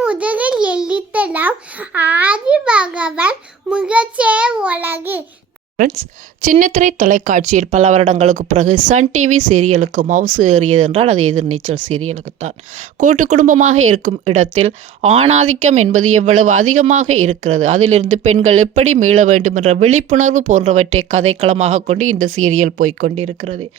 മുതലിൽ എല്ലിത്തലാം ആദി ഭഗവൻ മുഖച്ചേ ഉലകിൽ ஃப்ரெண்ட்ஸ் சின்னத்திரை தொலைக்காட்சியில் பல வருடங்களுக்கு பிறகு சன் டிவி சீரியலுக்கு மவுசு ஏறியது என்றால் அது எதிர்நீச்சல் சீரியலுக்கு தான் கூட்டு குடும்பமாக இருக்கும் இடத்தில் ஆணாதிக்கம் என்பது எவ்வளவு அதிகமாக இருக்கிறது? அதிலிருந்து பெண்கள் எப்படி மீள வேண்டும் என்ற விழிப்புணர்வு போன்றவற்றை கதைக்களமாக கொண்டு இந்த சீரியல் போய்க்கொண்டிருக்கிறது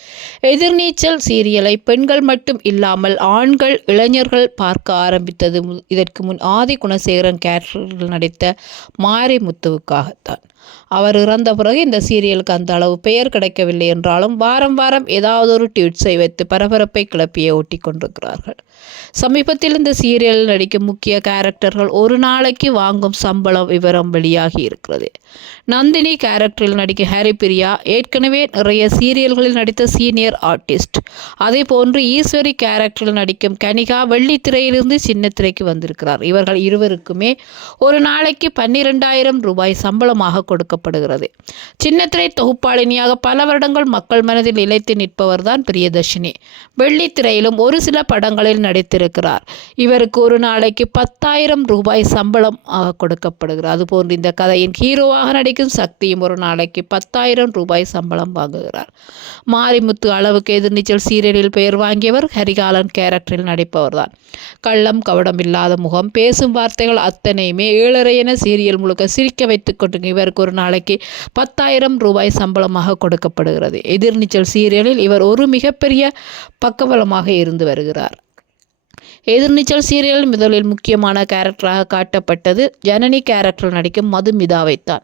எதிர்நீச்சல் சீரியலை பெண்கள் மட்டும் இல்லாமல் ஆண்கள் இளைஞர்கள் பார்க்க ஆரம்பித்தது மு- இதற்கு முன் ஆதி குணசேகரன் கேரக்டரில் நடித்த மாரிமுத்துவுக்காகத்தான். அவர் இறந்த பிறகு இந்த சீரியலுக்கு அந்த அளவு பெயர் கிடைக்கவில்லை என்றாலும் வாரம் வாரம் ஏதாவது ஒரு ட்வீட்ஸை வைத்து பரபரப்பை கிளப்பியே ஓட்டி கொண்டிருக்கிறார்கள். சமீபத்தில் இந்த சீரியலில் நடிக்கும் முக்கிய கேரக்டர்கள் ஒரு நாளைக்கு வாங்கும் சம்பளம் விவரம் வெளியாகி இருக்கிறது. நந்தினி கேரக்டரில் நடிக்கும் ஹாரி பிரியா ஏற்கனவே நிறைய சீரியல்களில் நடித்த சீனியர் ஆர்டிஸ்ட். அதே போன்று ஈஸ்வரி கேரக்டரில் நடிக்கும் கனிகா வெள்ளித்திரையிலிருந்து சின்ன திரைக்கு வந்திருக்கிறார். இவர்கள் இருவருக்குமே ஒரு நாளைக்கு பன்னிரெண்டாயிரம் ரூபாய் சம்பளமாக கொடுக்கப்படுகிறது. சின்னத்திரை தொகுப்பாளினியாக பல வருடங்கள் மக்கள் மனதில் நிலைத்து நிற்பவர்தான் பிரியதர்ஷினி. வெள்ளித்திரையிலும் ஒரு சில படங்களில் நடித்திருக்கிறார். இவருக்கு ஒரு நாளைக்கு பத்தாயிரம் ரூபாய் சம்பளம் ஆக கொடுக்கப்படுகிறது. அதுபோன்று இந்த கதையின் ஹீரோவாக நடிக்கும் சக்தியும் ஒரு நாளைக்கு பத்தாயிரம் ரூபாய் சம்பளம் வாங்குகிறார். மாரிமுத்து அளவுக்கு எதிர்நீச்சல் சீரியலில் பெயர் வாங்கியவர் ஹரிகாலன் கேரக்டரில் நடிப்பவர்தான். கள்ளம் கவடம் இல்லாத முகம் பேசும் வார்த்தைகள் அத்தனையுமே ஏழரை என சீரியல் முழுக்க சிரிக்க வைத்துக் கொண்டு இவருக்கு ஒரு நாளைக்கு பத்தாயிரம் ரூபாய் சம்பளமாக கொடுக்கப்படுகிறது. எதிர்நீச்சல் சீரியலில் இவர் ஒரு மிகப்பெரிய பக்கபலமாக இருந்து வருகிறார். எதிர்நீச்சல் சீரியல் முதலில் முக்கியமான கேரக்டராக காட்டப்பட்டது. ஜனனி கேரக்டர் நடிக்கும் மதுமிதாவைத்தான்.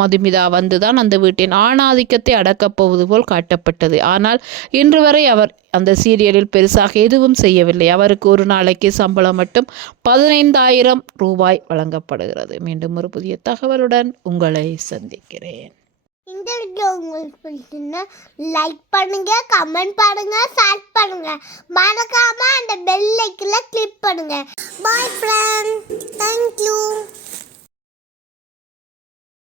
மதுமிதா வந்துதான் அந்த வீட்டின் ஆணாதிக்கத்தை அடக்கப் போவது போல் காட்டப்பட்டது. ஆனால் இன்று வரை அவர் அந்த சீரியலில் பெருசாக எதுவும் செய்யவில்லை. அவருக்கு ஒரு நாளைக்கு சம்பளம் மட்டும் பதினைந்தாயிரம் ரூபாய் வழங்கப்படுகிறது. மீண்டும் ஒரு புதிய தகவலுடன் உங்களை சந்திக்கிறேன். இந்த வீடியோ உங்களுக்கு பிடிச்சிருந்தா லைக் பண்ணுங்க கமெண்ட் பண்ணுங்க ஷேர் பண்ணுங்க. மறக்காம அந்த பெல் ஐக்கில் கிளிக் பண்ணுங்க. பாய் ஃப்ரெண்ட்